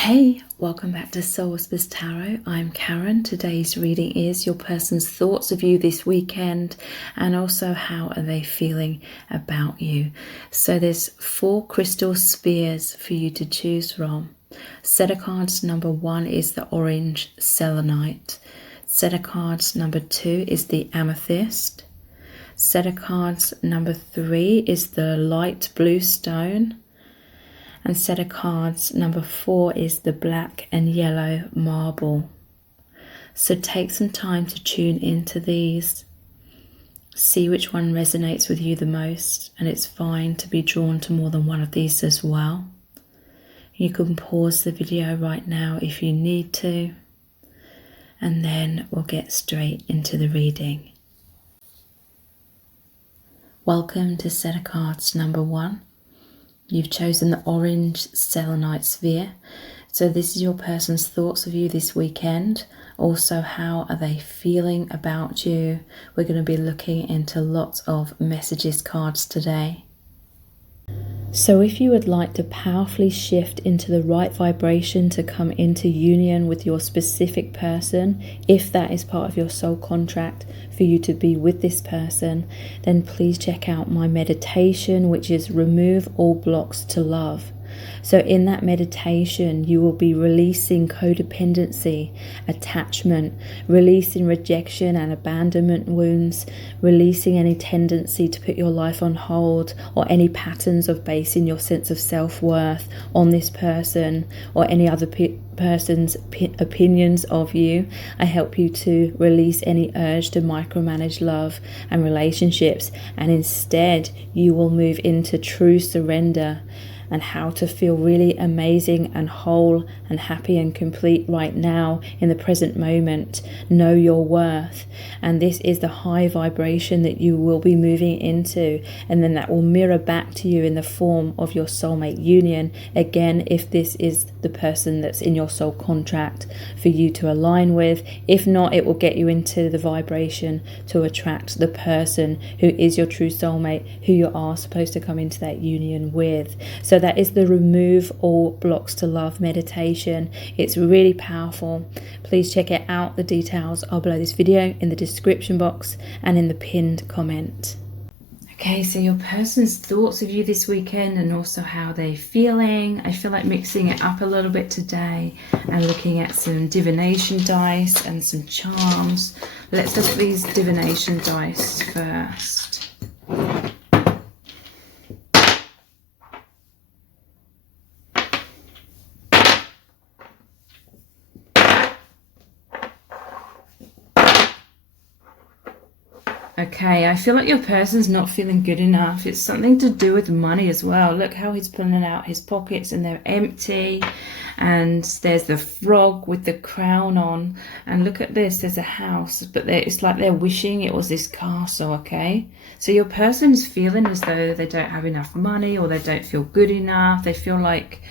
Hey, welcome back to Soul Whispers Tarot. I'm Karen. Today's reading is your person's thoughts of you this weekend and also how are they feeling about you. So there's 4 crystal spheres for you to choose from. Set of cards number 1 is the orange selenite. Set of cards number 2 is the amethyst. Set of cards number 3 is the light blue stone. And set of cards number 4 is the black and yellow marble. So take some time to tune into these. See which one resonates with you the most, and it's fine to be drawn to more than one of these as well. You can pause the video right now if you need to, and then we'll get straight into the reading. Welcome to set of cards number 1. You've chosen the orange selenite sphere. So this is your person's thoughts of you this weekend. Also, how are they feeling about you? We're going to be looking into lots of messages cards today. So if you would like to powerfully shift into the right vibration to come into union with your specific person, if that is part of your soul contract for you to be with this person, then please check out my meditation, which is Remove All Blocks to Love. So in that meditation, you will be releasing codependency, attachment, releasing rejection and abandonment wounds, releasing any tendency to put your life on hold or any patterns of basing your sense of self-worth on this person or any other person's opinions of you. I help you to release any urge to micromanage love and relationships, and instead you will move into true surrender and how to feel really amazing and whole and happy and complete right now in the present moment. Know your worth. And this is the high vibration that you will be moving into, and then that will mirror back to you in the form of your soulmate union. Again, if this is the person that's in your soul contract for you to align with. If not, it will get you into the vibration to attract the person who is your true soulmate, who you are supposed to come into that union with. So that is the Remove All Blocks to Love meditation. It's really powerful. Please check it out. The details are below this video in the description box and in the pinned comment. Okay, so your person's thoughts of you this weekend and also how they're feeling. I feel like mixing it up a little bit today and looking at some divination dice and some charms. Let's look at these divination dice first. Okay, I feel like your person's not feeling good enough. It's something to do with money as well. Look how he's pulling out his pockets and they're empty. And there's the frog with the crown on. And look at this, there's a house. But it's like they're wishing it was this castle, okay? So your person's feeling as though they don't have enough money or they don't feel good enough. They feel like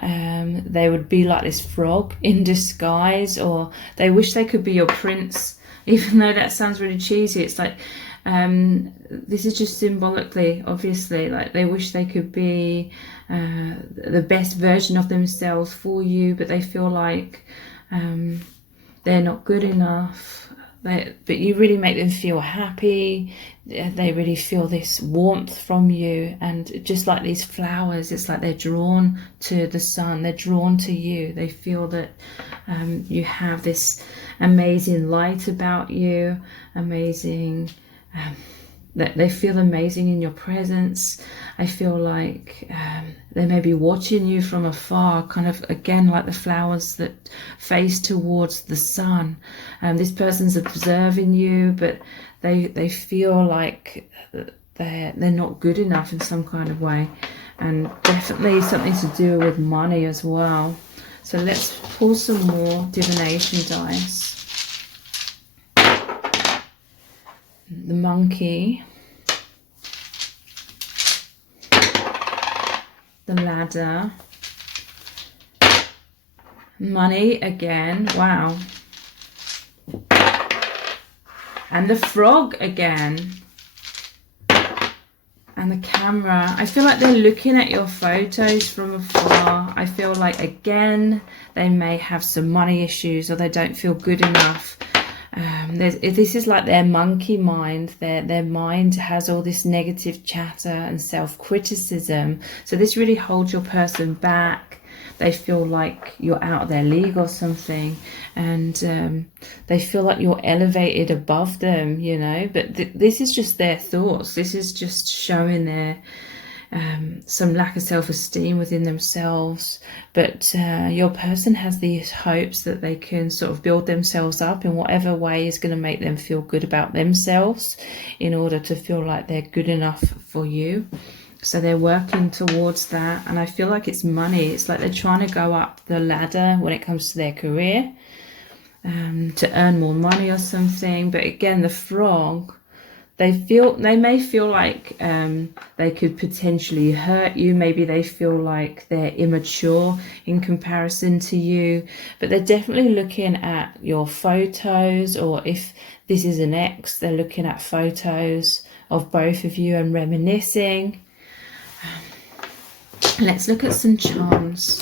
they would be like this frog in disguise, or they wish they could be your prince. Even though that sounds really cheesy, it's like this is just symbolically, obviously, like they wish they could be the best version of themselves for you, but they feel like they're not good enough. But you really make them feel happy. They really feel this warmth from you, and just like these flowers, it's like they're drawn to the sun, they're drawn to you. They feel that you have this amazing light about you, amazing, that they feel amazing in your presence. I feel like they may be watching you from afar, kind of again like the flowers that face towards the sun. This person's observing you, but they feel like they're not good enough in some kind of way, and definitely something to do with money as well. So let's pull some more divination dice. The monkey, the ladder, money again, wow, and the frog again, and the camera. I feel like they're looking at your photos from afar. I feel like, again, they may have some money issues, or they don't feel good enough. This is like their monkey mind. Their mind has all this negative chatter and self-criticism. So this really holds your person back. They feel like you're out of their league or something, and they feel like you're elevated above them, you know. But this is just their thoughts. This is just showing their some lack of self-esteem within themselves. But your person has these hopes that they can sort of build themselves up in whatever way is going to make them feel good about themselves, in order to feel like they're good enough for you. So they're working towards that, and I feel like it's money. It's like they're trying to go up the ladder when it comes to their career, to earn more money or something. But again, the frog, they may feel like they could potentially hurt you. Maybe they feel like they're immature in comparison to you, but they're definitely looking at your photos, or if this is an ex, they're looking at photos of both of you and reminiscing. Let's look at some charms.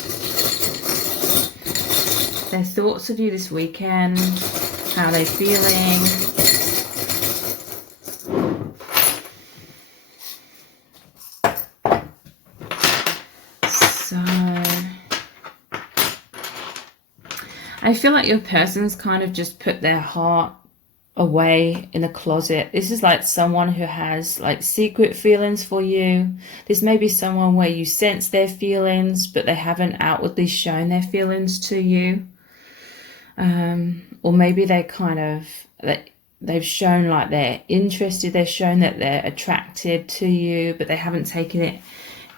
Their thoughts of you this weekend, how they're feeling. So I feel like your person's kind of just put their heart away in a closet. This is like someone who has like secret feelings for you. This may be someone where you sense their feelings, but they haven't outwardly shown their feelings to you. Or maybe they kind of, they've shown like they're interested, they've shown that they're attracted to you, but they haven't taken it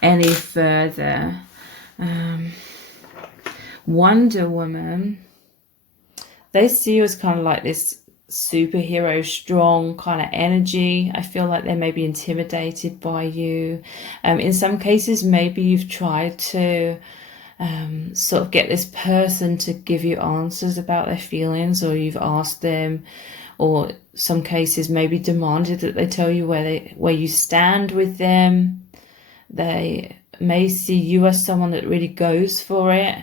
any further. Wonder Woman, they see you as kind of like this superhero, strong kind of energy. I feel like they may be intimidated by you. In some cases, maybe you've tried to sort of get this person to give you answers about their feelings, or you've asked them, or some cases maybe demanded that they tell you where you stand with them. They may see you as someone that really goes for it.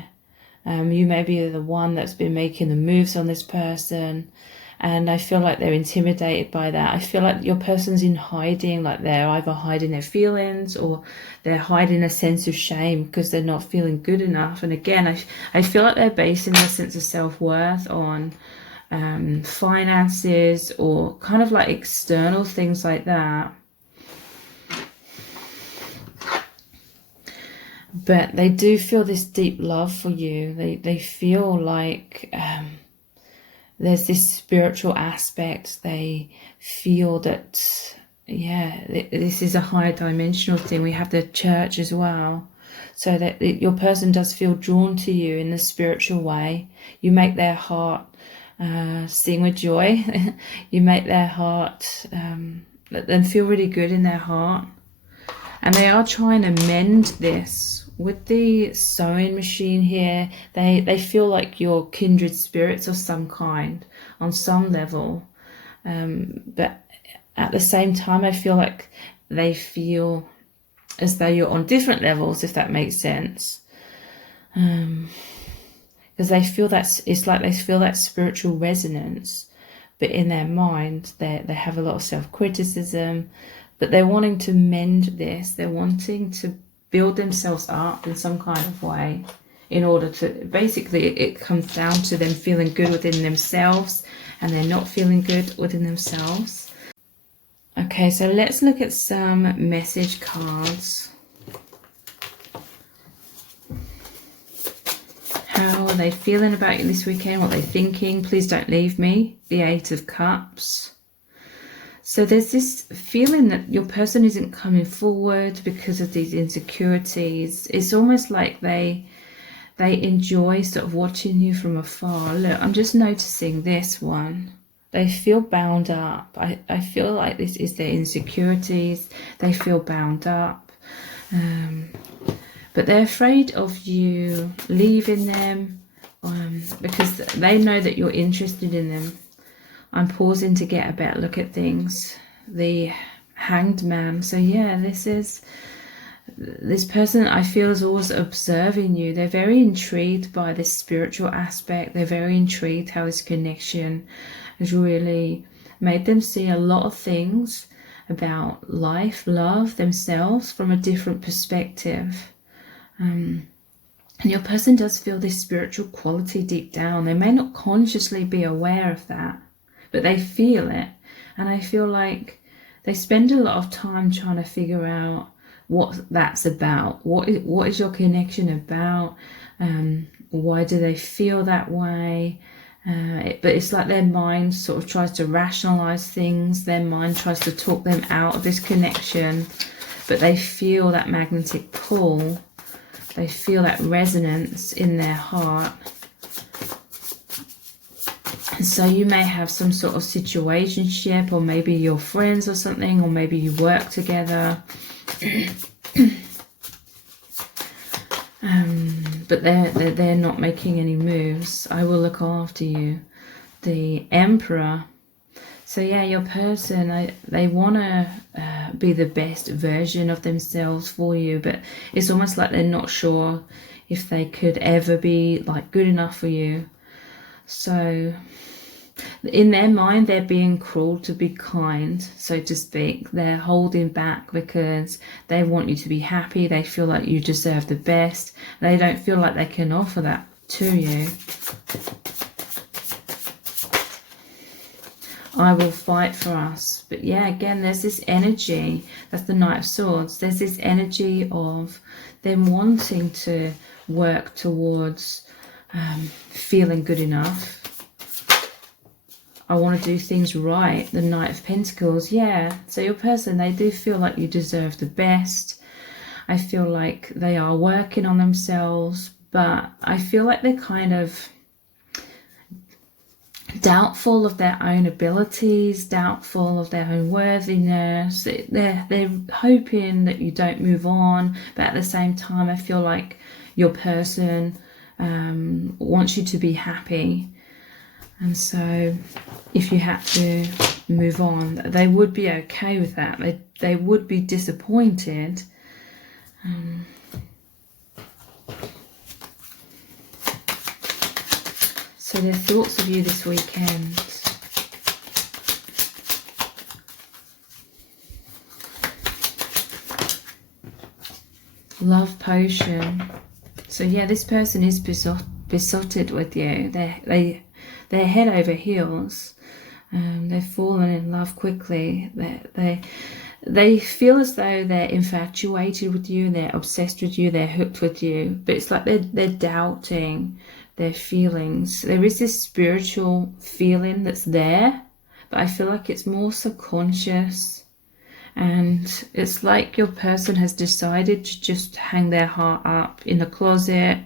You may be the one that's been making the moves on this person, and I feel like they're intimidated by that. I feel like your person's in hiding, like they're either hiding their feelings, or they're hiding a sense of shame because they're not feeling good enough. And again, I feel like they're basing their sense of self-worth on finances, or kind of like external things like that. But they do feel this deep love for you. They feel like there's this spiritual aspect. They feel that, yeah, this is a higher dimensional thing. We have the church as well. So that your person does feel drawn to you in the spiritual way. You make their heart sing with joy. You make their heart, let them feel really good in their heart. And they are trying to mend this. With the sewing machine here, they feel like you're kindred spirits of some kind, on some level. But at the same time, I feel like they feel as though you're on different levels, if that makes sense. Because they feel it's like they feel that spiritual resonance, but in their mind, they have a lot of self-criticism, but they're wanting to mend this. They're wanting to build themselves up in some kind of way, in order to, basically it comes down to them feeling good within themselves, and they're not feeling good within themselves. Okay, so let's look at some message cards. How are they feeling about you this weekend? What are they thinking? Please don't leave me. The 8 of Cups. So there's this feeling that your person isn't coming forward because of these insecurities. It's almost like they enjoy sort of watching you from afar. Look, I'm just noticing this one. They feel bound up. I feel like this is their insecurities. They feel bound up. But they're afraid of you leaving them, because they know that you're interested in them. I'm pausing to get a better look at things. The Hanged Man. So yeah, this is this person, I feel, is always observing you. They're very intrigued by this spiritual aspect. They're very intrigued how this connection has really made them see a lot of things about life, love, themselves from a different perspective. And your person does feel this spiritual quality deep down. They may not consciously be aware of that, but they feel it. And I feel like they spend a lot of time trying to figure out what that's about. What is your connection about? Why do they feel that way? But it's like their mind sort of tries to rationalize things. Their mind tries to talk them out of this connection, but they feel that magnetic pull. They feel that resonance in their heart. And so you may have some sort of situationship, or maybe you're friends or something, or maybe you work together. But they're not making any moves. I will look after you. The Emperor. So yeah, your person, they want to be the best version of themselves for you, but it's almost like they're not sure if they could ever be like good enough for you. So in their mind, they're being cruel to be kind, so to speak. They're holding back because they want you to be happy. They feel like you deserve the best. They don't feel like they can offer that to you. I will fight for us. But yeah, again, there's this energy. That's the Knight of Swords. There's this energy of them wanting to work towards feeling good enough. I want to do things right. The Knight of Pentacles. Yeah, so your person, they do feel like you deserve the best. I feel like they are working on themselves, but I feel like they're kind of doubtful of their own abilities, doubtful of their own worthiness. They're hoping that you don't move on, but at the same time, I feel like your person wants you to be happy. And so if you had to move on, they would be okay with that. They would be disappointed. So their thoughts of you this weekend. Love potion. So yeah, this person is besotted with you. They're head over heels. They've fallen in love quickly. They feel as though they're infatuated with you, they're obsessed with you, they're hooked with you. But it's like they're doubting their feelings. There is this spiritual feeling that's there, but I feel like it's more subconscious. And it's like your person has decided to just hang their heart up in the closet.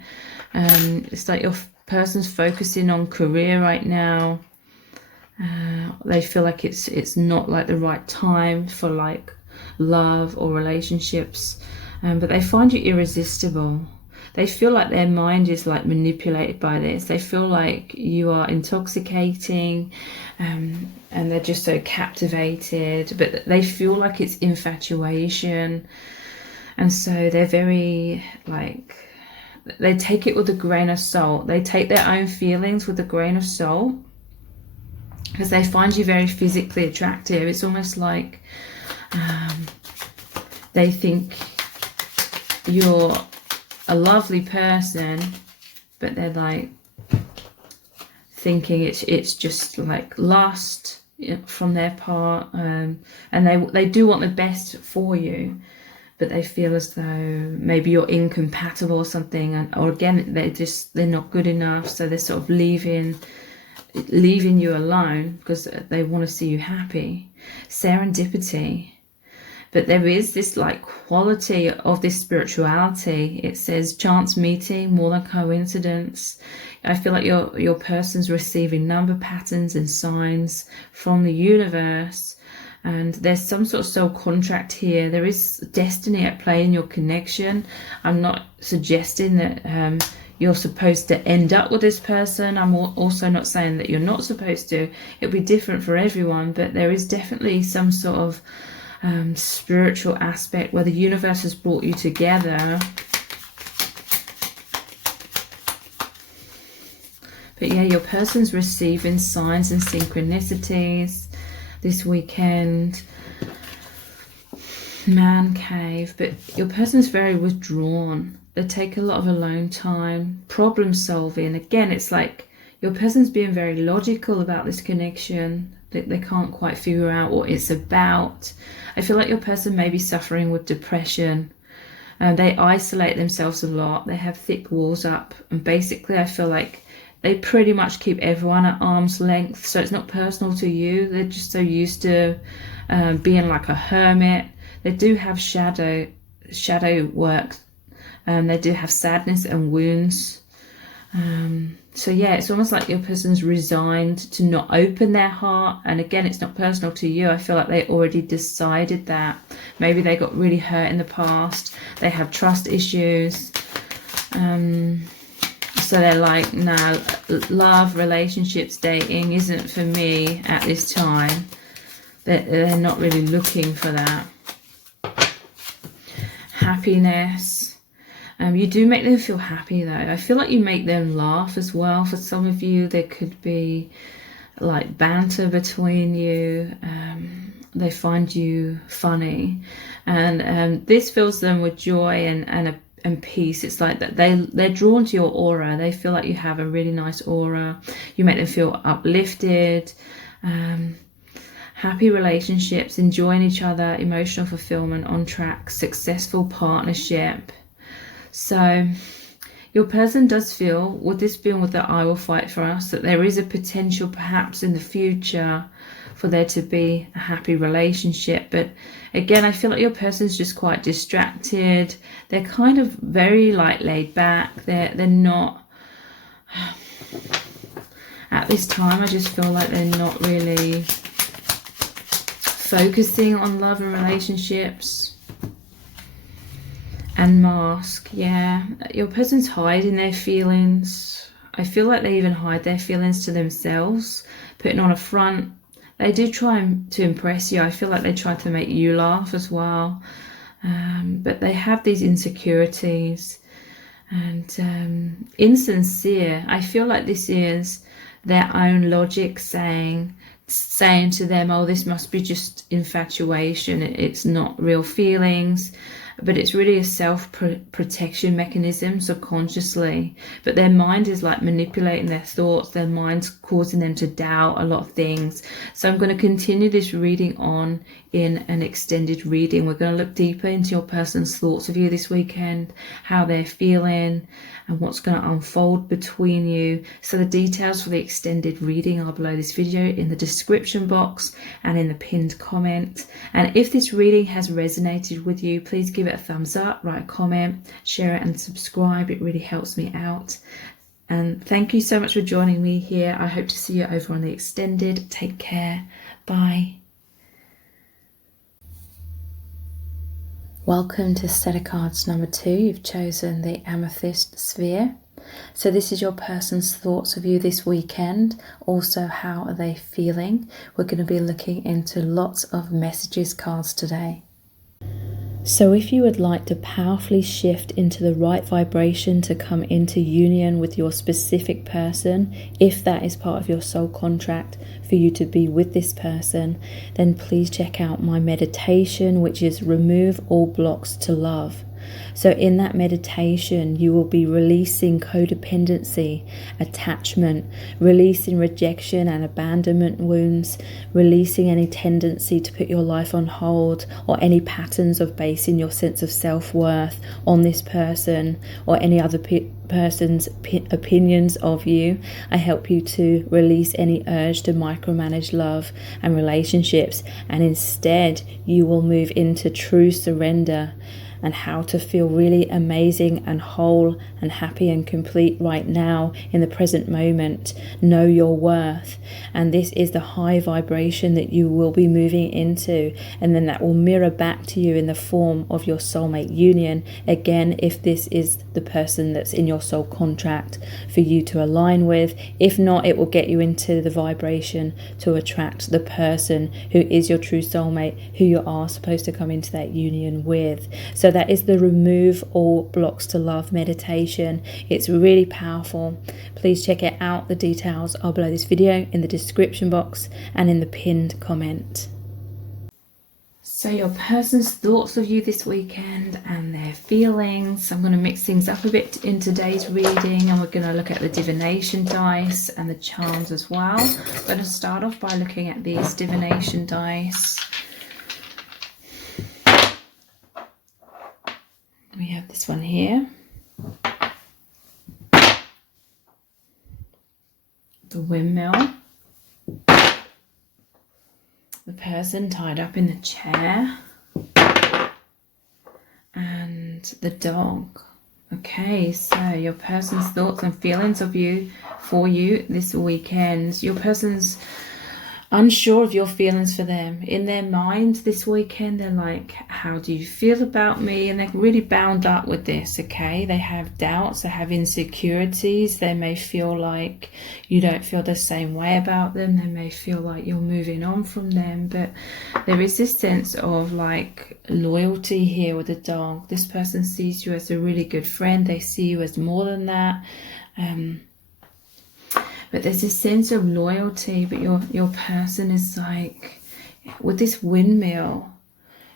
It's like your person's focusing on career right now. They feel like it's not like the right time for like love or relationships, but they find you irresistible. They feel like their mind is like manipulated by this. They feel like you are intoxicating, and they're just so captivated, but they feel like it's infatuation. And so they're very like, they take it with a grain of salt. They take their own feelings with a grain of salt because they find you very physically attractive. It's almost like they think you're a lovely person, but they're like thinking it's just like lust from their part, and they do want the best for you, but they feel as though maybe you're incompatible or something, or again they're not good enough, so they're sort of leaving you alone because they want to see you happy. Serendipity. But there is this like quality of this spirituality. It says chance meeting more than coincidence. I feel like your person's receiving number patterns and signs from the universe, and there's some sort of soul contract here. There is destiny at play in your connection. I'm not suggesting that you're supposed to end up with this person. I'm also not saying that you're not supposed to. It'll be different for everyone, but there is definitely some sort of spiritual aspect where the universe has brought you together. But yeah, your person's receiving signs and synchronicities this weekend. Man cave, but your person's very withdrawn. They take a lot of alone time, problem solving. Again, it's like your person's being very logical about this connection. They can't quite figure out what it's about. I feel like your person may be suffering with depression. They isolate themselves a lot. They have thick walls up, and basically I feel like they pretty much keep everyone at arm's length, so it's not personal to you. They're just so used to being like a hermit. They do have shadow work. They do have sadness and wounds. So yeah, it's almost like your person's resigned to not open their heart. And again, it's not personal to you. I feel like they already decided that. Maybe they got really hurt in the past. They have trust issues. So they're like, no, love, relationships, dating isn't for me at this time. They're not really looking for that. Happiness. You do make them feel happy though. I feel like you make them laugh as well. For some of you, there could be like banter between you. They find you funny. And this fills them with joy and peace. It's like that they're drawn to your aura. They feel like you have a really nice aura. You make them feel uplifted. Happy relationships, enjoying each other, emotional fulfillment, on track, successful partnership. So your person does feel, with this being with the I will fight for us, that there is a potential perhaps in the future for there to be a happy relationship. But again, I feel like your person's just quite distracted. They're kind of very like laid back. They're not at this time. I just feel like they're not really focusing on love and relationships. And mask, yeah, your person's hiding their feelings. I feel like they even hide their feelings to themselves, putting on a front. They do try to impress you. I feel like they try to make you laugh as well. But they have these insecurities and insincere. I feel like this is their own logic saying to them, oh, this must be just infatuation. It's not real feelings. But it's really a self-protection mechanism subconsciously. But their mind is like manipulating their thoughts. Their mind's causing them to doubt a lot of things. So I'm going to continue this reading on in an extended reading. We're going to look deeper into your person's thoughts of you this weekend, how they're feeling, and what's going to unfold between you. So the details for the extended reading are below this video in the description box and in the pinned comment. And if this reading has resonated with you, please give it a thumbs up, write a comment, share it and subscribe. It really helps me out. And thank you so much for joining me here. I hope to see you over on the extended. Take care. Bye. Welcome to set of cards number 2. You've chosen the Amethyst Sphere. So this is your person's thoughts of you this weekend. Also, how are they feeling? We're going to be looking into lots of messages cards today. So if you would like to powerfully shift into the right vibration to come into union with your specific person, if that is part of your soul contract for you to be with this person, then please check out my meditation, which is Remove All Blocks to Love. So in that meditation, you will be releasing codependency, attachment, releasing rejection and abandonment wounds, releasing any tendency to put your life on hold or any patterns of basing your sense of self-worth on this person or any other person's opinions of you. I help you to release any urge to micromanage love and relationships, and instead you will move into true surrender and how to feel really amazing and whole and happy and complete right now in the present moment. Know your worth, and this is the high vibration that you will be moving into, and then that will mirror back to you in the form of your soulmate union. Again, if this is the person that's in your soul contract for you to align with. If not, it will get you into the vibration to attract the person who is your true soulmate, who you are supposed to come into that union with. So that is the remove all blocks to love meditation. It's really powerful. Please check it out. The details are below this video in the description box and in the pinned comment. So your person's thoughts of you this weekend and their feelings. I'm going to mix things up a bit in today's reading, and we're going to look at the divination dice and the charms as well. I'm going to start off by looking at these divination dice. We have this one here. The windmill. The person tied up in the chair, and the dog. Okay, so your person's thoughts and feelings of you for you this weekend. Your person's unsure of your feelings for them. In their mind this weekend, they're like, how do you feel about me? And they're really bound up with this, okay? They have doubts, they have insecurities. They may feel like you don't feel the same way about them. They may feel like you're moving on from them. But there is this sense of like loyalty here with the dog. This person sees you as a really good friend. They see you as more than that. But there's this sense of loyalty, but your person is like, with this windmill,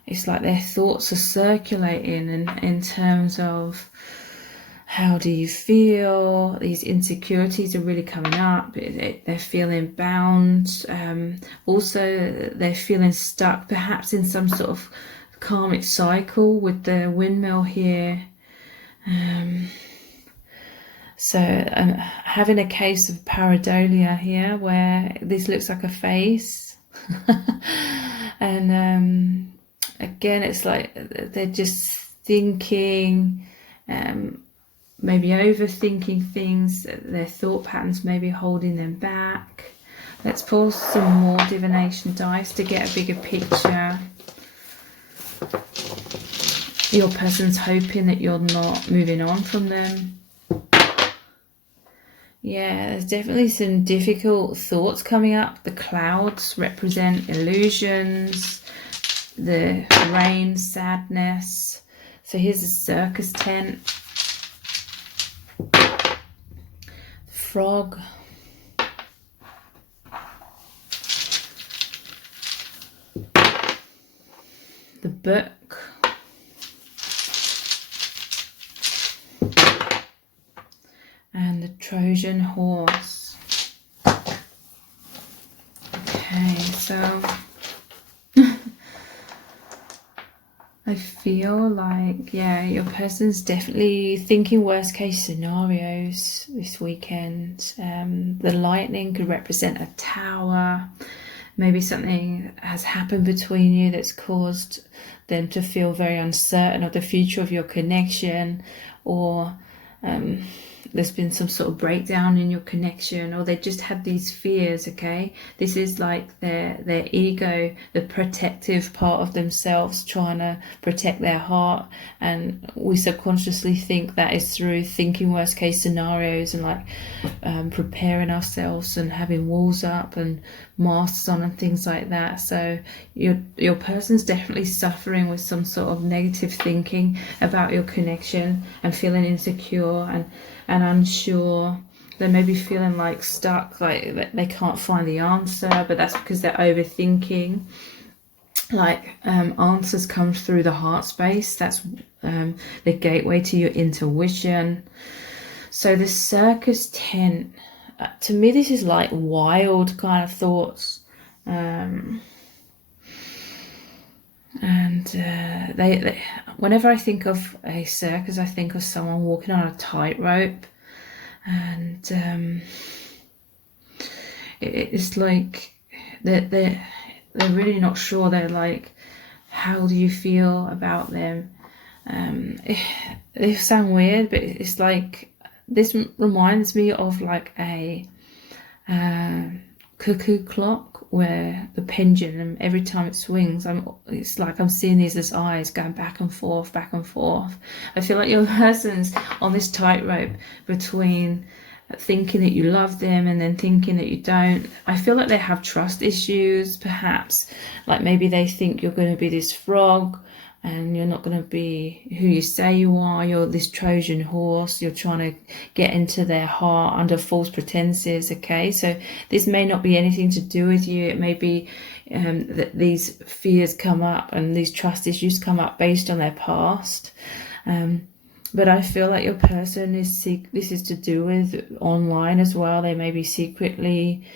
it's like their thoughts are circulating in terms of how do you feel. These insecurities are really coming up. They're feeling bound. Also, they're feeling stuck, perhaps in some sort of karmic cycle with the windmill here. So I'm having a case of pareidolia here, where this looks like a face. And again, it's like they're just thinking, maybe overthinking things. Their thought patterns may be holding them back. Let's pull some more divination dice to get a bigger picture. Your person's hoping that you're not moving on from them. Yeah, there's definitely some difficult thoughts coming up. The clouds represent illusions, the rain, sadness. So here's a circus tent. The frog. The book. And the Trojan horse. Okay, so I feel like, yeah, your person's definitely thinking worst case scenarios this weekend. The lightning could represent a tower. Maybe something has happened between you that's caused them to feel very uncertain of the future of your connection, or there's been some sort of breakdown in your connection, or they just had these fears, okay? This is like their ego, the protective part of themselves trying to protect their heart. And we subconsciously think that is through thinking worst case scenarios and like preparing ourselves and having walls up and masks on and things like that. So your person's definitely suffering with some sort of negative thinking about your connection and feeling insecure and unsure. They may be feeling like stuck, like they can't find the answer, but that's because they're overthinking. Like answers come through the heart space. That's the gateway to your intuition. So the circus tent, to me this is like wild kind of thoughts. They whenever I think of a circus, I think of someone walking on a tightrope, and it's like they're really not sure. They're like, how do you feel about them? They sound weird, but it's like, this reminds me of like a cuckoo clock, where the pendulum, every time it swings, it's like I'm seeing these as eyes going back and forth, back and forth. I feel like your person's on this tightrope between thinking that you love them and then thinking that you don't. I feel like they have trust issues, perhaps. Like maybe they think you're going to be this frog and you're not going to be who you say you are. You're this Trojan horse. You're trying to get into their heart under false pretenses, okay? So this may not be anything to do with you. It may be that these fears come up and these trust issues come up based on their past. But I feel like your person this is to do with online as well. They may be secretly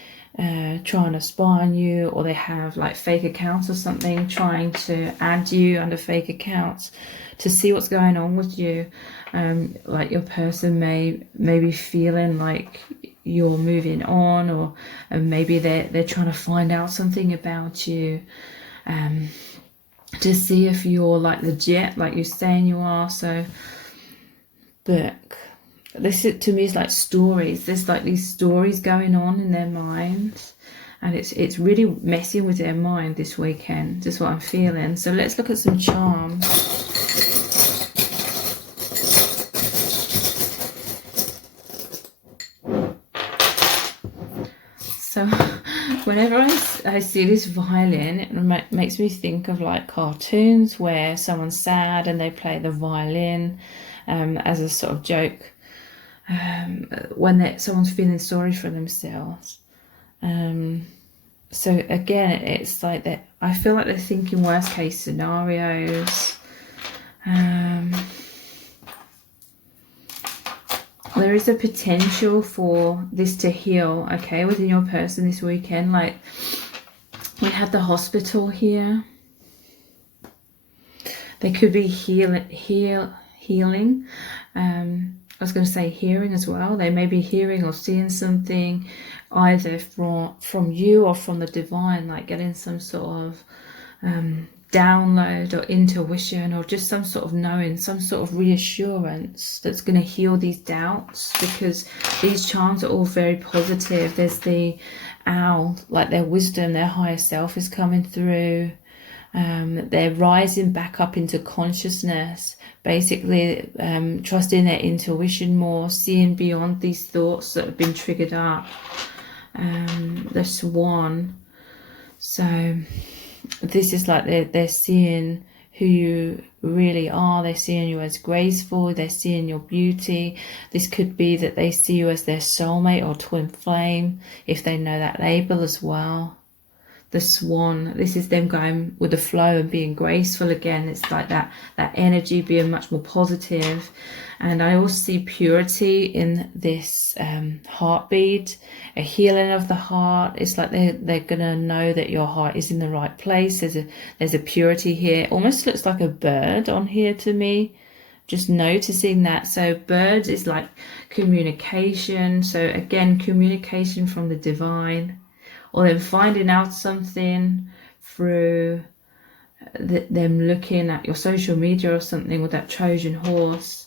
trying to spy on you, or they have like fake accounts or something, trying to add you under fake accounts to see what's going on with you. Like your person may be feeling like you're moving on, or maybe they're trying to find out something about you, to see if you're like legit, like you're saying you are. So, but this to me is like stories. There's like these stories going on in their minds, and it's really messing with their mind this weekend. That's what I'm feeling. So let's look at some charms. So whenever I see this violin, it makes me think of like cartoons where someone's sad and they play the violin as a sort of joke. When someone's feeling sorry for themselves. So again, it's like that. I feel like they're thinking worst case scenarios. There is a potential for this to heal, okay, within your person this weekend. Like we had the hospital here. They could be healing. I was going to say hearing as well. They may be hearing or seeing something either from you or from the divine, like getting some sort of download or intuition, or just some sort of knowing, some sort of reassurance that's going to heal these doubts, because these charms are all very positive. There's the owl, like their wisdom, their higher self is coming through. They're rising back up into consciousness, basically trusting their intuition more, seeing beyond these thoughts that have been triggered up. The swan. So this is like they're seeing who you really are. They're seeing you as graceful. They're seeing your beauty. This could be that they see you as their soulmate or twin flame, if they know that label as well. The swan, this is them going with the flow and being graceful again. It's like that energy being much more positive. And I also see purity in this heartbeat, a healing of the heart. It's like they're gonna know that your heart is in the right place. There's a purity here. Almost looks like a bird on here to me. Just noticing that. So birds is like communication. So again, communication from the divine. Or them finding out something through them looking at your social media or something with that Trojan horse.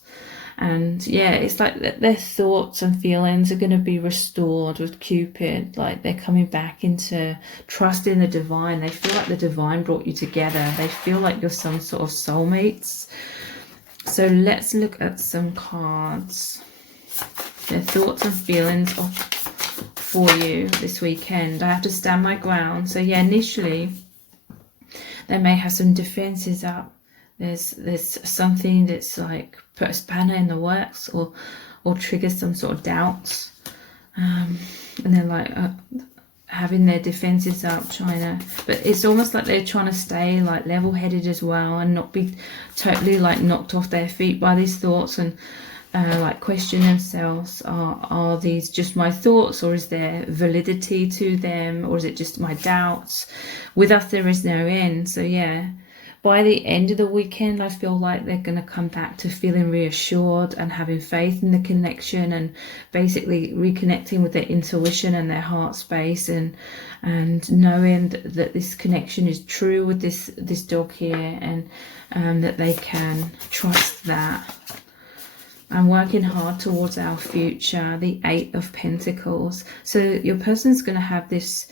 And yeah, it's like their thoughts and feelings are going to be restored with Cupid. Like they're coming back into trusting the divine. They feel like the divine brought you together. They feel like you're some sort of soulmates. So let's look at some cards. Their thoughts and feelings for you this weekend. I have to stand my ground. So yeah, initially they may have some defenses up. There's something that's like put a spanner in the works, or triggers some sort of doubts, and they're like having their defenses up, but it's almost like they're trying to stay like level-headed as well, and not be totally like knocked off their feet by these thoughts, and like question themselves, are these just my thoughts, or is there validity to them, or is it just my doubts? With us there is no end. So yeah, by the end of the weekend, I feel like they're going to come back to feeling reassured and having faith in the connection, and basically reconnecting with their intuition and their heart space, and knowing that this connection is true with this dog here, and that they can trust that. I'm working hard towards our future, the Eight of Pentacles. So your person's going to have this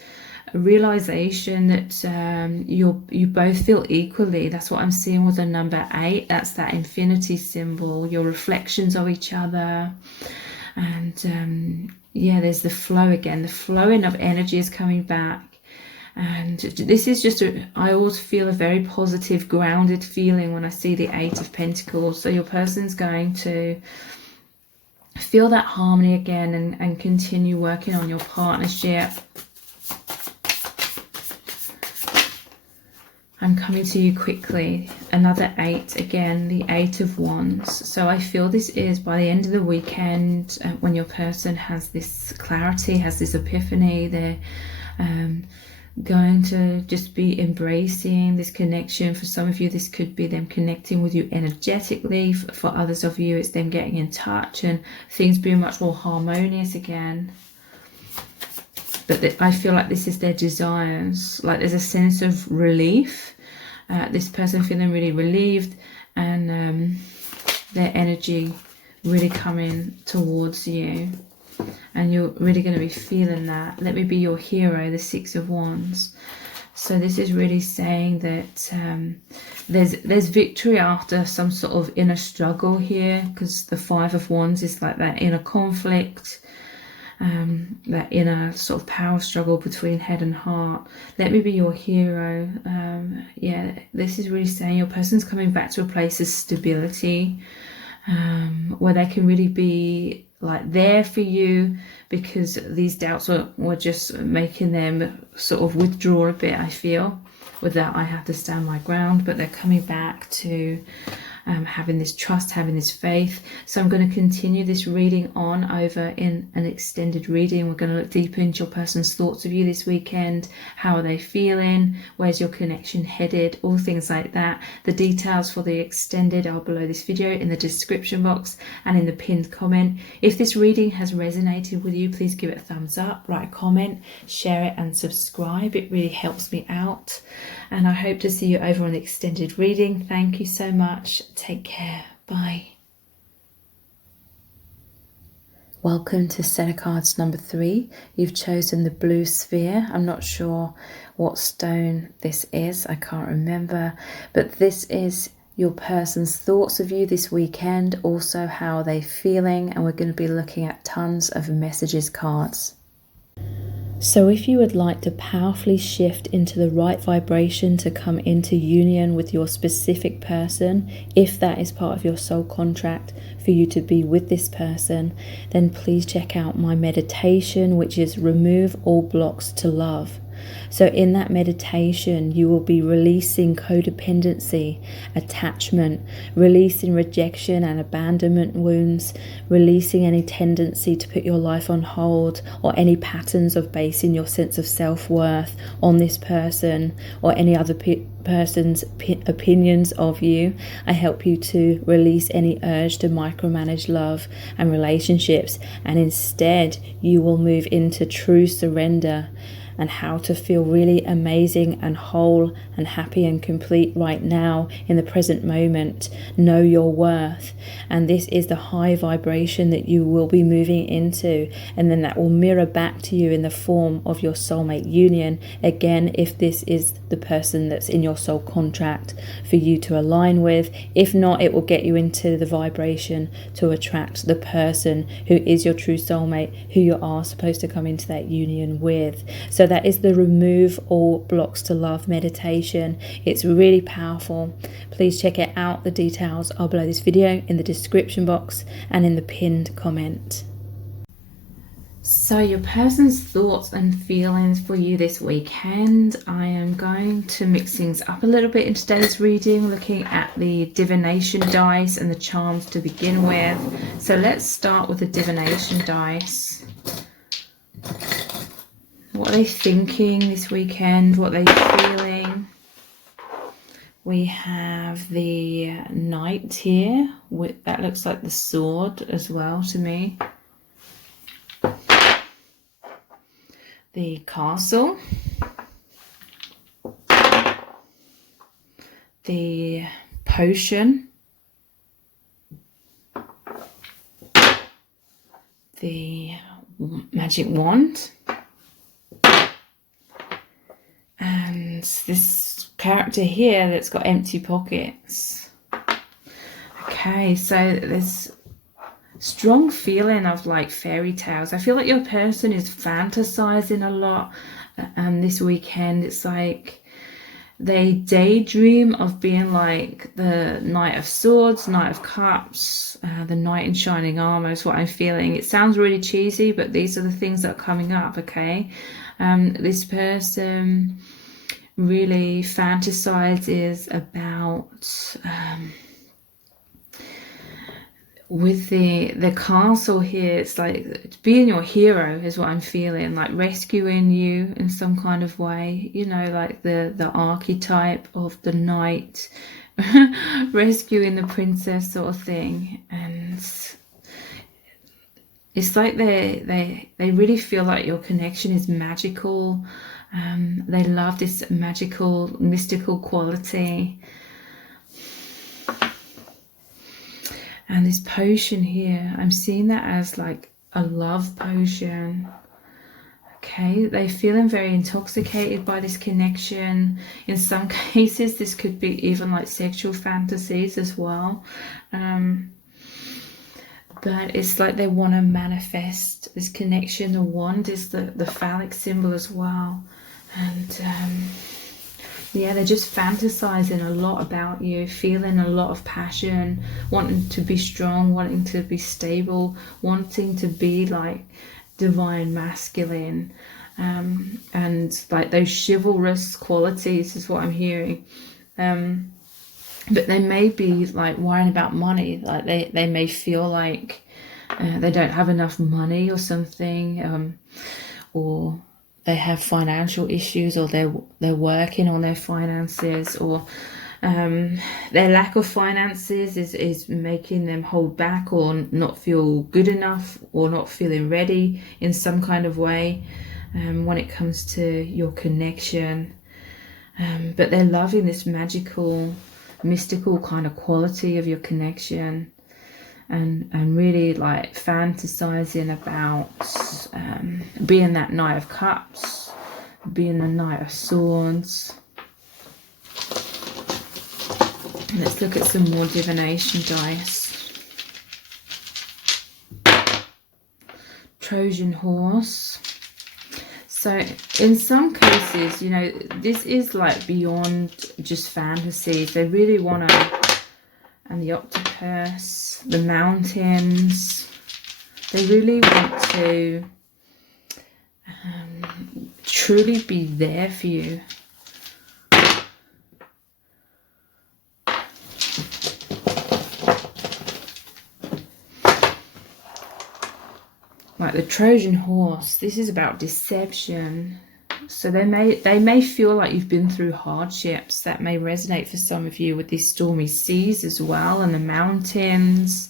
realization that you both feel equally. That's what I'm seeing with the number 8. That's that infinity symbol, your reflections of each other. And yeah, there's the flow again. The flowing of energy is coming back. And this is just I always feel a very positive, grounded feeling when I see the 8 of Pentacles. So your person's going to feel that harmony again, and continue working on your partnership. I'm coming to you quickly. Another 8 again, the 8 of Wands. So I feel this is by the end of the weekend, when your person has this clarity, has this epiphany, they're going to just be embracing this connection. For some of you, this could be them connecting with you energetically. For others of you, it's them getting in touch and things being much more harmonious again. But I feel like this is their desires. Like there's a sense of relief. This person feeling really relieved, and their energy really coming towards you. And you're really going to be feeling that. Let me be your hero, the 6 of Wands. So this is really saying that there's victory after some sort of inner struggle here, because the 5 of Wands is like that inner conflict, that inner sort of power struggle between head and heart. Let me be your hero. Yeah, this is really saying your person's coming back to a place of stability, where they can really be like there for you, because these doubts were just making them sort of withdraw a bit, I feel, with that I have to stand my ground. But they're coming back to having this trust, having this faith. So I'm going to continue this reading on over in an extended reading. We're going to look deeper into your person's thoughts of you this weekend. How are they feeling? Where's your connection headed? All things like that. The details for the extended are below this video in the description box and in the pinned comment. If this reading has resonated with you, please give it a thumbs up, write a comment, share it and subscribe. It really helps me out. And I hope to see you over on the extended reading. Thank you so much. Take care. Bye. Welcome to set of cards number 3. You've chosen the blue sphere. I'm not sure what stone this is. I can't remember. But this is your person's thoughts of you this weekend. Also, how are they feeling? And we're going to be looking at tons of messages cards. So if you would like to powerfully shift into the right vibration to come into union with your specific person, if that is part of your soul contract for you to be with this person, then please check out my meditation, which is Remove All Blocks to Love. So in that meditation, you will be releasing codependency, attachment, releasing rejection and abandonment wounds, releasing any tendency to put your life on hold, or any patterns of basing your sense of self-worth on this person or any other person's opinions of you. I help you to release any urge to micromanage love and relationships, and instead you will move into true surrender and how to feel really amazing and whole and happy and complete right now in the present moment. Know your worth. And this is the high vibration that you will be moving into, and then that will mirror back to you in the form of your soulmate union. Again, if this is the person that's in your soul contract for you to align with. If not, it will get you into the vibration to attract the person who is your true soulmate, who you are supposed to come into that union with. So that is the Remove All Blocks to Love meditation. It's really powerful. Please check it out. The details are below this video in the description box and in the pinned comment. So your person's thoughts and feelings for you this weekend. I am going to mix things up a little bit in today's reading, looking at the divination dice and the charms to begin with. So let's start with the divination dice. What are they thinking this weekend? What are they feeling? we have the knight here. That looks like the sword as well to me. The castle. The potion. The magic wand. And this character here that's got empty pockets. Okay, so there's strong feeling of like fairy tales. I feel like your person is fantasizing a lot this weekend. It's like they daydream of being like the Knight of Swords, Knight of Cups, the Knight in Shining Armor is what I'm feeling. It sounds really cheesy, but these are the things that are coming up, okay? This person really fantasizes about with the castle here. It's like being your hero is what I'm feeling, like rescuing you in some kind of way, you know, like the archetype of the knight rescuing the princess sort of thing. And it's like they really feel like your connection is magical. They love this magical, mystical quality. And this potion here, I'm seeing that as like a love potion. Okay, they're feeling very intoxicated by this connection. In some cases, this could be even like sexual fantasies as well. But it's like they want to manifest this connection. The wand is the phallic symbol as well. And yeah, they're just fantasizing a lot about you, feeling a lot of passion, wanting to be strong, wanting to be stable, wanting to be like divine masculine, and like those chivalrous qualities is what I'm hearing. But they may be like worrying about money, like they may feel like they don't have enough money or something, or they have financial issues, or they're working on their finances, or their lack of finances is making them hold back or not feel good enough or not feeling ready in some kind of way when it comes to your connection. But they're loving this magical, mystical kind of quality of your connection, and really like fantasizing about being that Knight of Cups, being the Knight of Swords. Let's look at some more divination dice. Trojan horse. So in some cases, you know, this is like beyond just fantasies. They really want to, and the octopus, the mountains, they really want to truly be there for you. Like the Trojan horse, this is about deception. So they may feel like you've been through hardships. That may resonate for some of you with these stormy seas as well, and the mountains.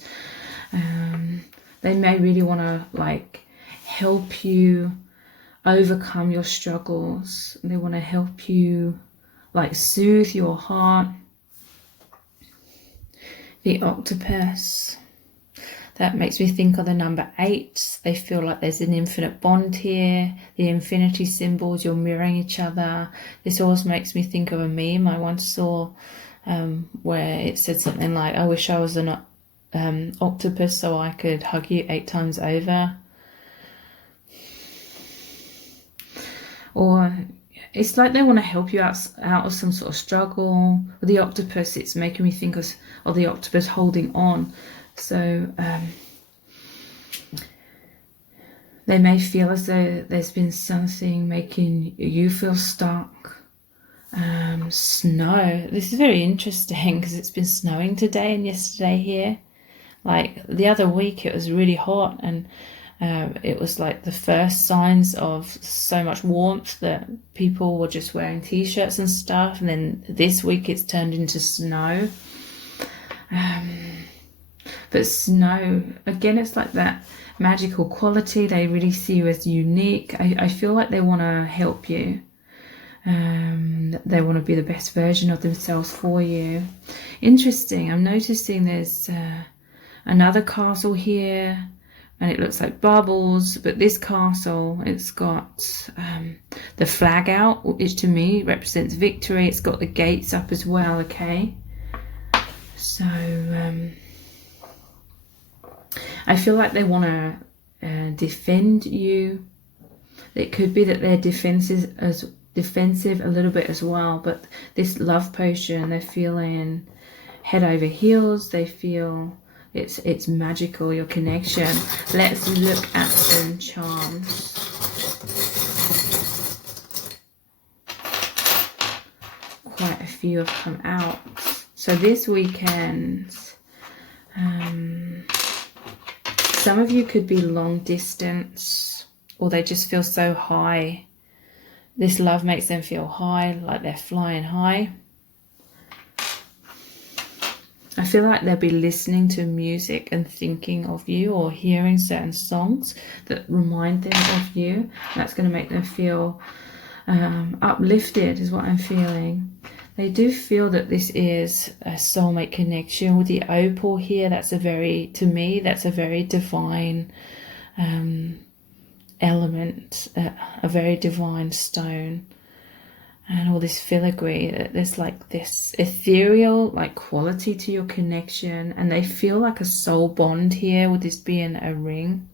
They may really want to like help you overcome your struggles. They want to help you like soothe your heart. The octopus. That makes me think of the number 8. They feel like there's an infinite bond here. The infinity symbols, you're mirroring each other. This always makes me think of a meme I once saw where it said something like, I wish I was an octopus so I could hug you 8 times over. Or it's like they want to help you out of some sort of struggle. With the octopus, it's making me think of the octopus holding on. So they may feel as though there's been something making you feel stuck. Snow. This is very interesting because it's been snowing today and yesterday here. Like the other week it was really hot, and It was like the first signs of so much warmth that people were just wearing t-shirts and stuff, and then this week it's turned into snow. But snow, again, it's like that magical quality. They really see you as unique. I feel like they want to help you. They want to be the best version of themselves for you. Interesting. I'm noticing there's another castle here, and it looks like bubbles, but this castle, it's got the flag out, which to me represents victory. It's got the gates up as well, okay? So I feel like they want to defend you. It could be that they're defensive a little bit as well, but this love potion, they're feeling head over heels. They feel it's magical, your connection. Let's look at some charms. Quite a few have come out. So this weekend, some of you could be long distance, or they just feel so high. This love makes them feel high, like they're flying high. I feel like they'll be listening to music and thinking of you, or hearing certain songs that remind them of you. That's going to make them feel uplifted, is what I'm feeling. They do feel that this is a soulmate connection. With the opal here, to me, that's a very divine element, a very divine stone. And all this filigree, there's like this ethereal like quality to your connection, and they feel like a soul bond here, with this being a ring.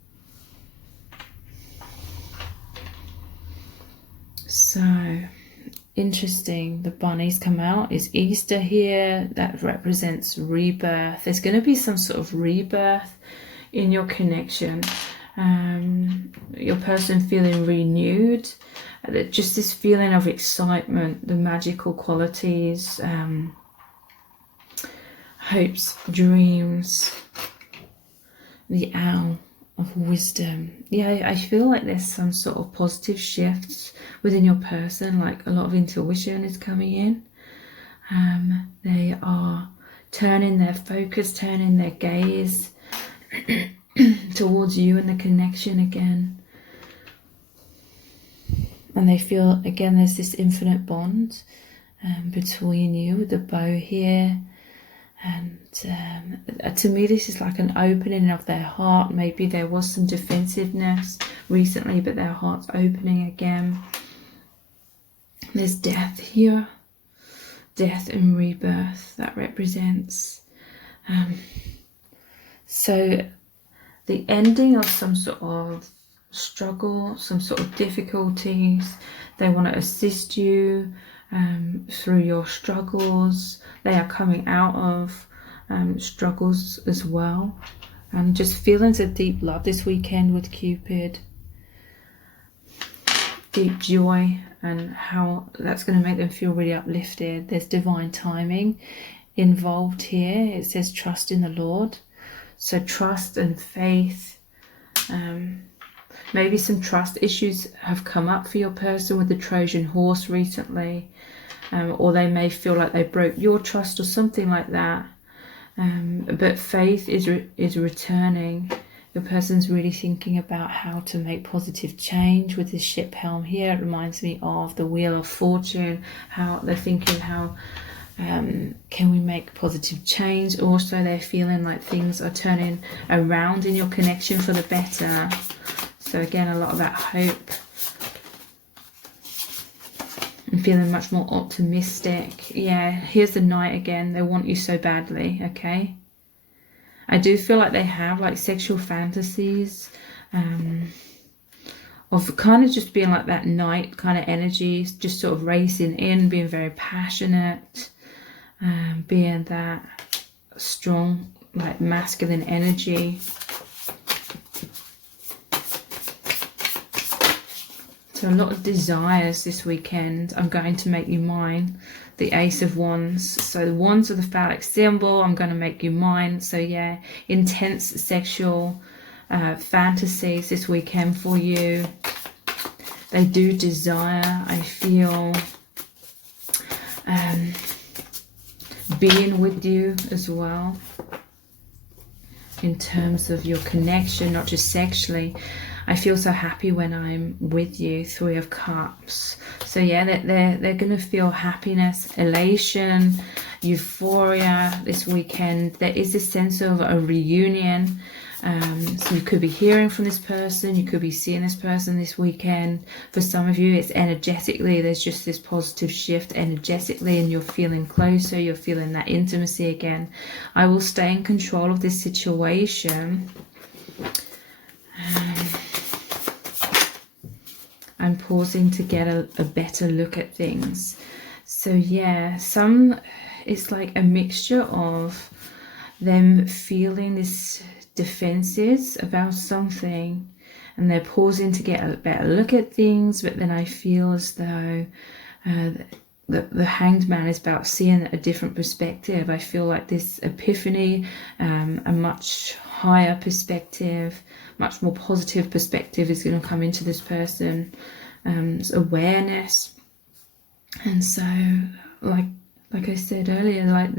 So interesting. The bunnies come out. Is Easter here? That represents rebirth. There's going to be some sort of rebirth in your connection. Your person feeling renewed. Just this feeling of excitement, the magical qualities, hopes, dreams, the owl of wisdom. Yeah, I feel like there's some sort of positive shifts within your person, like a lot of intuition is coming in. They are turning their focus, turning their gaze towards you and the connection again. And they feel, again, there's this infinite bond between you, with the bow here. And to me, this is like an opening of their heart. Maybe there was some defensiveness recently, but their heart's opening again. There's death here. Death and rebirth, that represents. So the ending of some sort of struggle, some sort of difficulties. They want to assist you through your struggles. They are coming out of struggles as well, and just feelings of deep love this weekend with Cupid, deep joy, and how that's going to make them feel really uplifted. There's divine timing involved here. It says trust in the Lord, so trust and faith. Maybe some trust issues have come up for your person with the Trojan horse recently, or they may feel like they broke your trust or something like that. But faith is returning. Your person's really thinking about how to make positive change with this ship helm here. It reminds me of the Wheel of Fortune, how they're thinking how can we make positive change. Also, they're feeling like things are turning around in your connection for the better. So again, a lot of that hope. I'm feeling much more optimistic. Yeah, here's the Knight again. They want you so badly, okay? I do feel like they have like sexual fantasies of kind of just being like that knight kind of energy, just sort of racing in, being very passionate, being that strong, like masculine energy. So a lot of desires this weekend. I'm going to make you mine. The Ace of Wands. So the wands are the phallic symbol. I'm going to make you mine. So yeah, intense sexual fantasies this weekend for you. They do desire, I feel, being with you as well, in terms of your connection, not just sexually. I feel so happy when I'm with you. 3 of Cups. So yeah, they're going to feel happiness, elation, euphoria this weekend. There is this sense of a reunion. So you could be hearing from this person, you could be seeing this person this weekend. For some of you, it's energetically, there's just this positive shift energetically, and you're feeling closer, you're feeling that intimacy again. I will stay in control of this situation. I'm pausing to get a better look at things. So yeah, it's like a mixture of them feeling this defenses about something, and they're pausing to get a better look at things. But then I feel as though the Hanged Man is about seeing a different perspective. I feel like this epiphany, a much higher perspective, much more positive perspective is going to come into this person, awareness. And so like I said earlier, like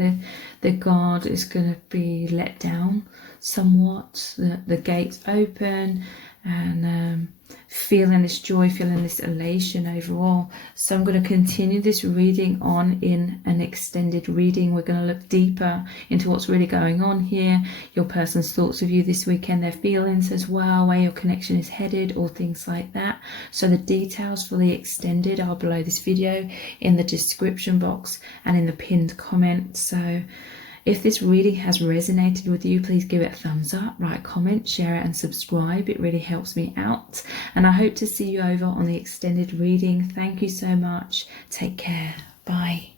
the guard is going to be let down somewhat, the gates open, and feeling this joy, feeling this elation overall. So I'm going to continue this reading on in an extended reading. We're going to look deeper into what's really going on here, your person's thoughts of you this weekend, their feelings as well, where your connection is headed, all things like that. So the details for the extended are below this video in the description box and in the pinned comment. So if this reading has resonated with you, please give it a thumbs up, write a comment, share it and subscribe. It really helps me out. And I hope to see you over on the extended reading. Thank you so much. Take care. Bye.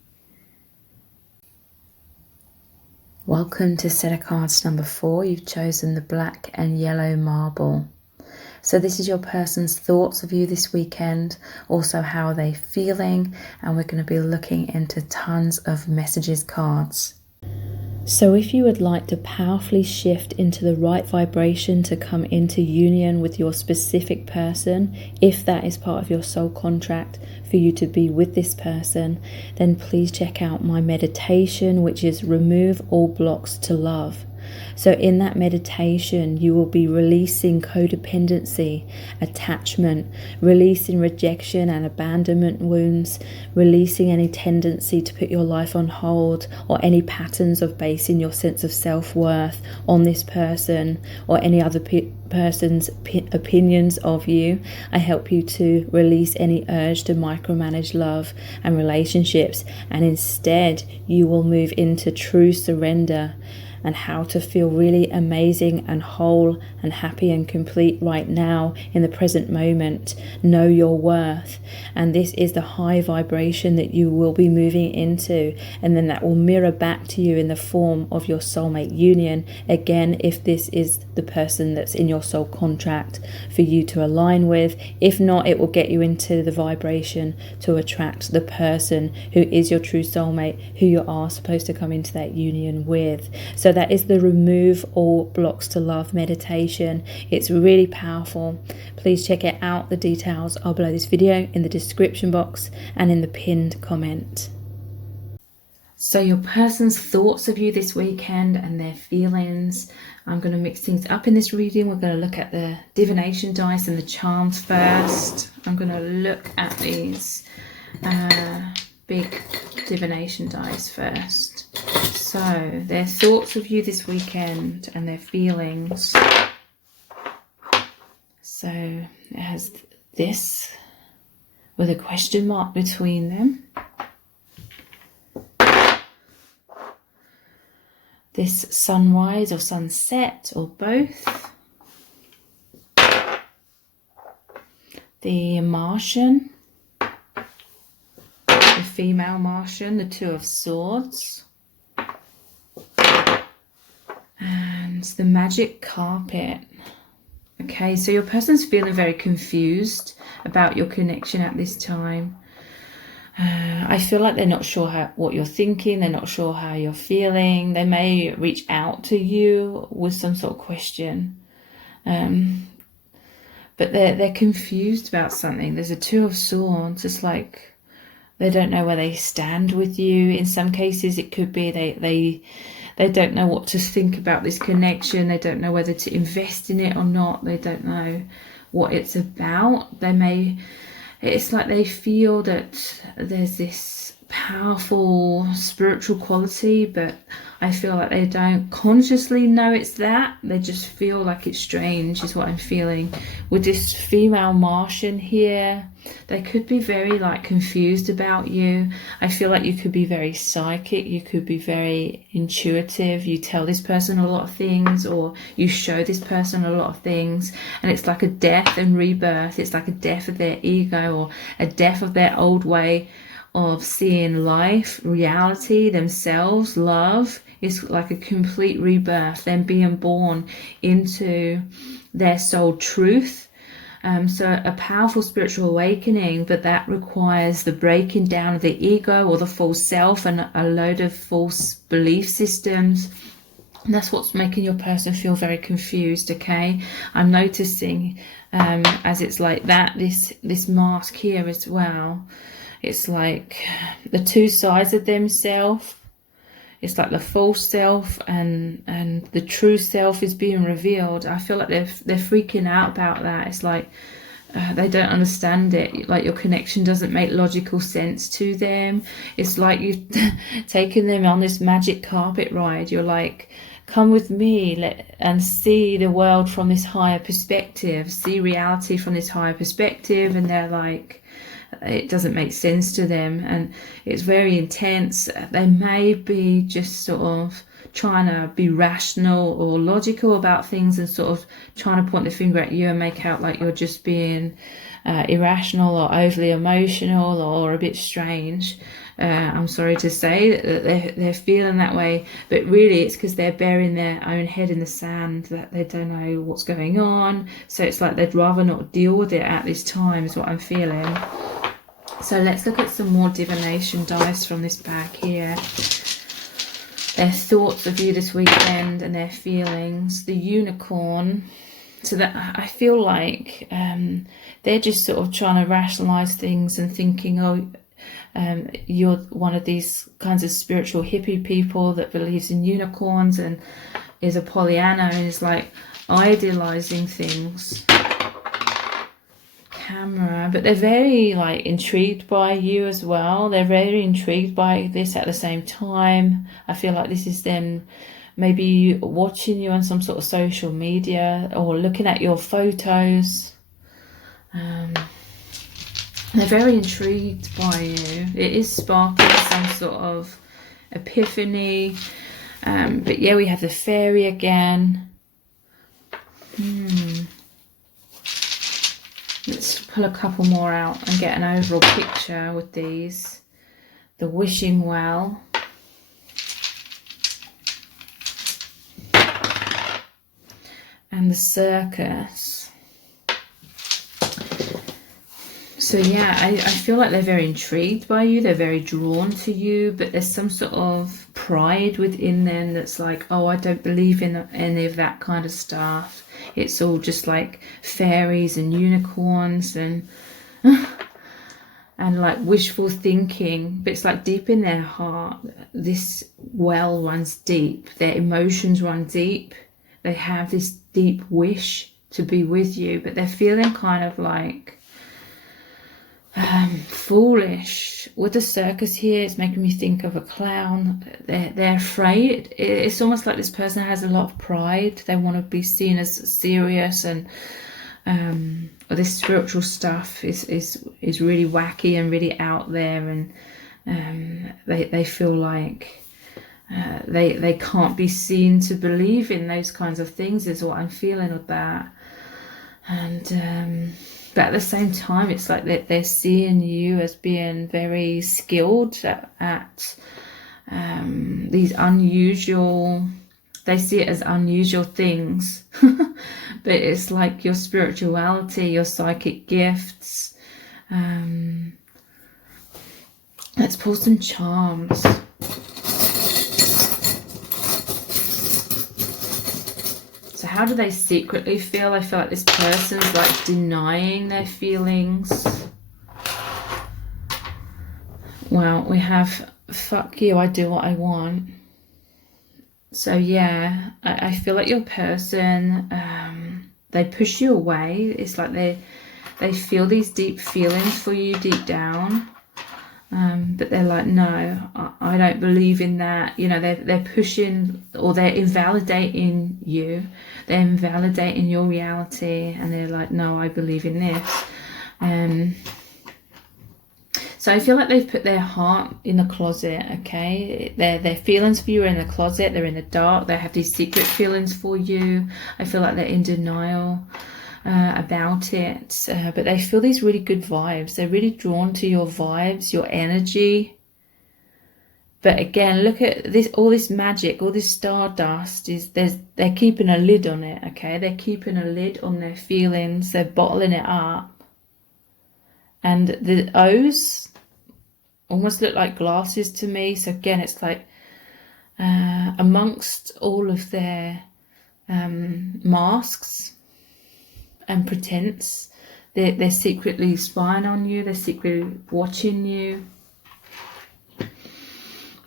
Welcome to set of cards number 4. You've chosen the black and yellow marble. So this is your person's thoughts of you this weekend, also how are they feeling, and we're going to be looking into tons of messages cards. So if you would like to powerfully shift into the right vibration to come into union with your specific person, if that is part of your soul contract for you to be with this person, then please check out my meditation, which is Remove All Blocks to Love. So in that meditation, you will be releasing codependency, attachment, releasing rejection and abandonment wounds, releasing any tendency to put your life on hold, or any patterns of basing your sense of self-worth on this person or any other person's opinions of you. I help you to release any urge to micromanage love and relationships, and instead you will move into true surrender and how to feel really amazing and whole and happy and complete right now in the present moment. Know your worth, and this is the high vibration that you will be moving into, and then that will mirror back to you in the form of your soulmate union. Again, if this is the person that's in your soul contract for you to align with. If not, it will get you into the vibration to attract the person who is your true soulmate, who you are supposed to come into that union with. So that is the Remove All Blocks to Love meditation. It's really powerful. Please check it out. The details are below this video in the description box and in the pinned comment. So your person's thoughts of you this weekend and their feelings. I'm going to mix things up in this reading. We're going to look at the divination dice and the charms first. I'm going to look at these big divination dice first. So their thoughts of you this weekend and their feelings. So it has this with a question mark between them. This sunrise or sunset or both. The Martian, the female Martian, the Two of Swords, and the Magic Carpet. Okay, so your person's feeling very confused about your connection at this time. I feel like they're not sure what you're thinking. They're not sure how you're feeling. They may reach out to you with some sort of question. But they're confused about something. There's a Two of Swords. It's like they don't know where they stand with you. In some cases, it could be they don't know what to think about this connection. They don't know whether to invest in it or not. They don't know what it's about. It's like they feel that there's this powerful spiritual quality, but I feel like they don't consciously know it's that. They just feel like it's strange, is what I'm feeling. With this female Martian here, they could be very like confused about you. I feel like you could be very psychic, you could be very intuitive. You tell this person a lot of things, or you show this person a lot of things, and it's like a death and rebirth. It's like a death of their ego, or a death of their old way of seeing life, reality, themselves, love. Is like a complete rebirth, them being born into their soul truth. So a powerful spiritual awakening, but that requires the breaking down of the ego or the false self and a load of false belief systems. And that's what's making your person feel very confused, okay? I'm noticing as it's like that, this mask here as well. It's like the two sides of themselves. It's like the false self and the true self is being revealed. I feel like they're freaking out about that. It's like they don't understand it. Like your connection doesn't make logical sense to them. It's like you've taken them on this magic carpet ride. You're like, come with me and see the world from this higher perspective. See reality from this higher perspective. And they're like, it doesn't make sense to them, and it's very intense. They may be just sort of trying to be rational or logical about things and sort of trying to point the finger at you and make out like you're just being irrational or overly emotional or a bit strange. I'm sorry to say that they're feeling that way, but really it's because they're burying their own head in the sand, that they don't know what's going on. So it's like they'd rather not deal with it at this time, is what I'm feeling. So let's look at some more divination dice from this bag here. Their thoughts of you this weekend and their feelings. The Unicorn. So that I feel like they're just sort of trying to rationalize things and thinking, oh, you're one of these kinds of spiritual hippie people that believes in unicorns and is a Pollyanna and is like idealizing things. Camera, but they're very like intrigued by you as well. They're very intrigued by this at the same time. I feel like this is them maybe watching you on some sort of social media or looking at your photos. They're very intrigued by you. It is sparking some sort of epiphany. But yeah, we have the fairy again. Let's pull a couple more out and get an overall picture with these. The Wishing Well. And the Circus. So yeah, I feel like they're very intrigued by you. They're very drawn to you, but there's some sort of pride within them that's like, oh, I don't believe in any of that kind of stuff. It's all just like fairies and unicorns and like wishful thinking. But it's like deep in their heart, this well runs deep. Their emotions run deep. They have this deep wish to be with you, but they're feeling kind of like foolish. With the Circus here, it's making me think of a clown. They're afraid. It's almost like this person has a lot of pride. They want to be seen as serious, and this spiritual stuff is really wacky and really out there, and they feel like they can't be seen to believe in those kinds of things, is what I'm feeling with that. And but at the same time, it's like they're seeing you as being very skilled at these unusual, they see it as unusual things. But it's like your spirituality, your psychic gifts. Let's pull some charms. So So how do they secretly feel? I feel like this person's like denying their feelings. Well, we have fuck you, I do what I want. So yeah, I feel like your person, they push you away. It's like they feel these deep feelings for you deep down. But they're like, no, I don't believe in that. You know, they're pushing, or they're invalidating you. They're invalidating your reality, and they're like, no, I believe in this. So I feel like they've put their heart in the closet, okay? Their feelings for you are in the closet. They're in the dark. They have these secret feelings for you. I feel like they're in denial about it, but they feel these really good vibes. They're really drawn to your vibes, your energy. But again, look at this, all this magic, all this stardust they're keeping a lid on it, okay? They're keeping a lid on their feelings. They're bottling it up. And the O's almost look like glasses to me. So again, it's like amongst all of their masks and pretense, they're secretly spying on you, they're secretly watching you,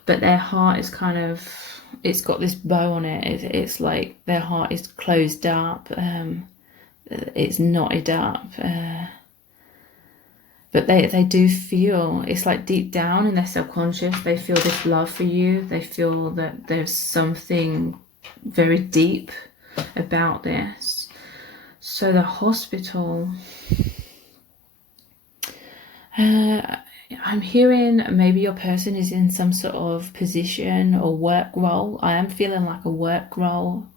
but their heart is kind of, it's got this bow on it. It's like their heart is closed up, it's knotted up, but they do feel, it's like deep down in their subconscious, they feel this love for you. They feel that there's something very deep about this. So the hospital, I'm hearing maybe your person is in some sort of position or work role. I am feeling like a work role.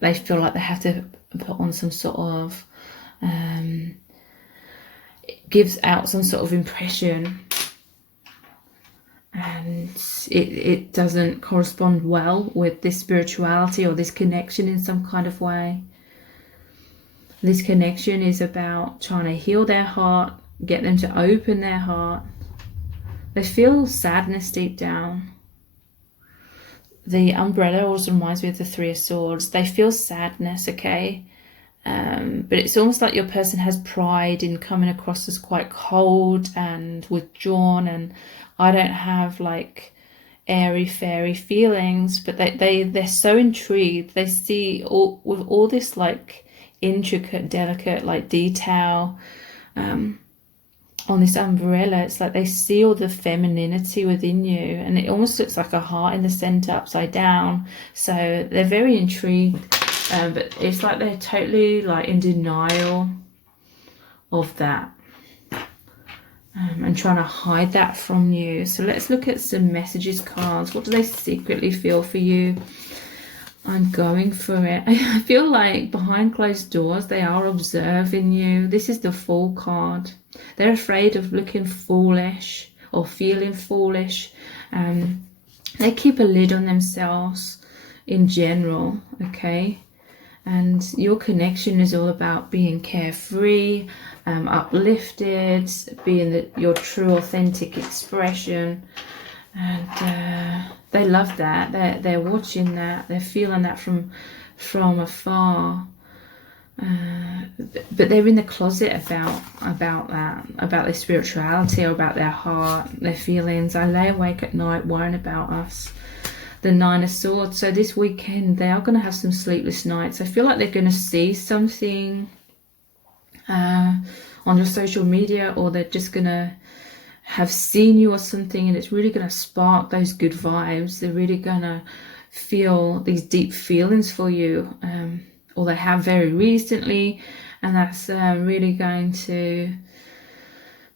They feel like they have to put on some sort of, it gives out some sort of impression, and it doesn't correspond well with this spirituality or this connection in some kind of way. This connection is about trying to heal their heart, get them to open their heart. They feel sadness deep down. The umbrella also reminds me of the Three of Swords. They feel sadness, okay? But it's almost like your person has pride in coming across as quite cold and withdrawn, and I don't have like airy fairy feelings, but they're so intrigued. They see with all this like intricate, delicate like detail on this umbrella. It's like they see all the femininity within you, and it almost looks like a heart in the center upside down. So they're very intrigued, but it's like they're totally like in denial of that, and trying to hide that from you. So let's look at some messages cards. What do they secretly feel for you? I'm going for it. I feel like behind closed doors, they are observing you. This is the Fool card. They're afraid of looking foolish or feeling foolish. They keep a lid on themselves in general, okay? And your connection is all about being carefree, uplifted, being your true, authentic expression. And they love that. They're watching that. They're feeling that from afar. But they're in the closet about that, about their spirituality, or about their heart, their feelings. I lay awake at night worrying about us. The Nine of Swords. So this weekend they are going to have some sleepless nights. I feel like they're going to see something on your social media, or they're just going to have seen you or something, and it's really going to spark those good vibes. They're really going to feel these deep feelings for you, or they have very recently, and that's really going to,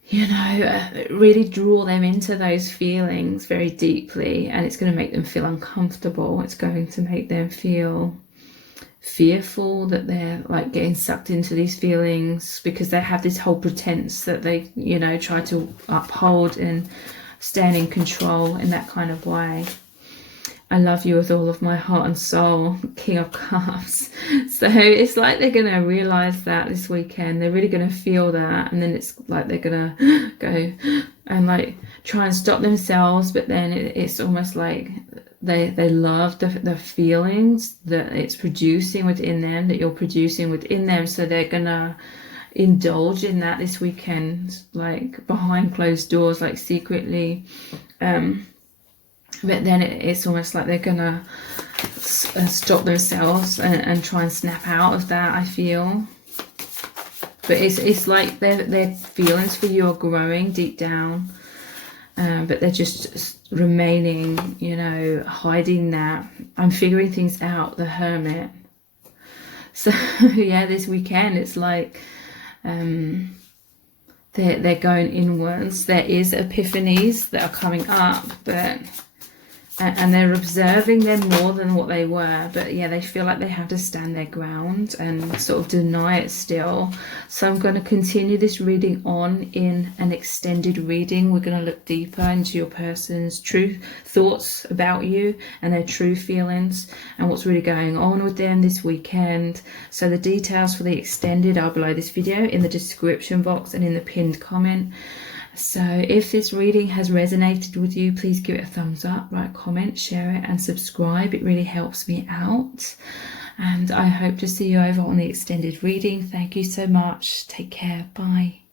you know, really draw them into those feelings very deeply, and it's going to make them feel uncomfortable. It's going to make them feel fearful that they're like getting sucked into these feelings, because they have this whole pretense that they, you know, try to uphold and stand in control in that kind of way. I love you with all of my heart and soul, King of Cups. So it's like they're going to realize that this weekend. They're really going to feel that, and then it's like they're going to go and like try and stop themselves, but then it's almost like they love the feelings that it's producing within them, that you're producing within them. So they're gonna indulge in that this weekend, like behind closed doors, like secretly. But then it's almost like they're gonna stop themselves and try and snap out of that, I feel. But it's like their feelings for you are growing deep down, but they're just remaining, you know, hiding that. I'm figuring things out, the Hermit. So yeah, this weekend it's like they're going inwards. There is epiphanies that are coming up, but and they're observing them more than what they were. But yeah, they feel like they have to stand their ground and sort of deny it still. So I'm going to continue this reading on in an extended reading. We're going to look deeper into your person's true thoughts about you and their true feelings and what's really going on with them this weekend. So the details for the extended are below this video in the description box and in the pinned comment. So if this reading has resonated with you, please give it a thumbs up, write a comment, share it and subscribe. It really helps me out. And I hope to see you over on the extended reading. Thank you so much. Take care. Bye.